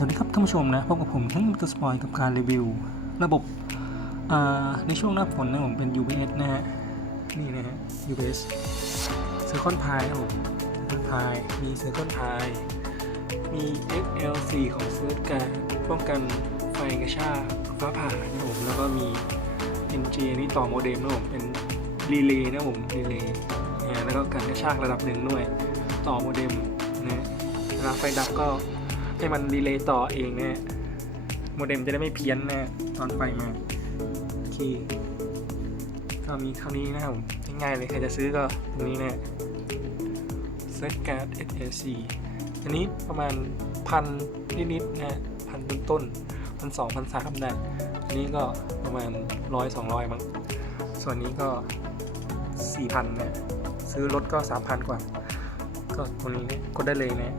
สวัสดีครับท่านผู้ชมนะพบกับผมทั้งมิสเตอร์สปอยกับการรีวิว ระบบในช่วงหน้าฝนนะผมเป็น UBS นะฮะนี่นะฮะ UBS เซอร์คอนพายนะผมเซอร์คอนพายมีเซอร์คอนพายมี XL4 ของเซิร์ชการป้องกันไฟกระชากฟ้าผ่านะผมแล้วก็มี NG นนี้ต่อโมเด็มนะผมเป็นรีเลย์นะผมรีเลย์นะแล้วก็การกระชากระดับหนึ่งด้วย ต่อโมเด็มนะเวลาไฟดับก็ ให้มันดีเลย์ต่อเองนะโมเด็มจะได้ไม่เพี้ยนนะตอนไฟมาโอเคก็มีเท่านี้นะครับผมง่ายๆเลยใครจะซื้อก็ตรงนี้นะฮะ Set Card SAC อันนี้ประมาณพันนิดๆนะฮะพันต้นๆพันสองพันสามได้อันนี้ก็ประมาณร้อยสองร้อยมั้งส่วนนี้ก็สี่พันนะซื้อรถก็สามพันกว่า ก็ตรงนี้นะกดได้เลยนะ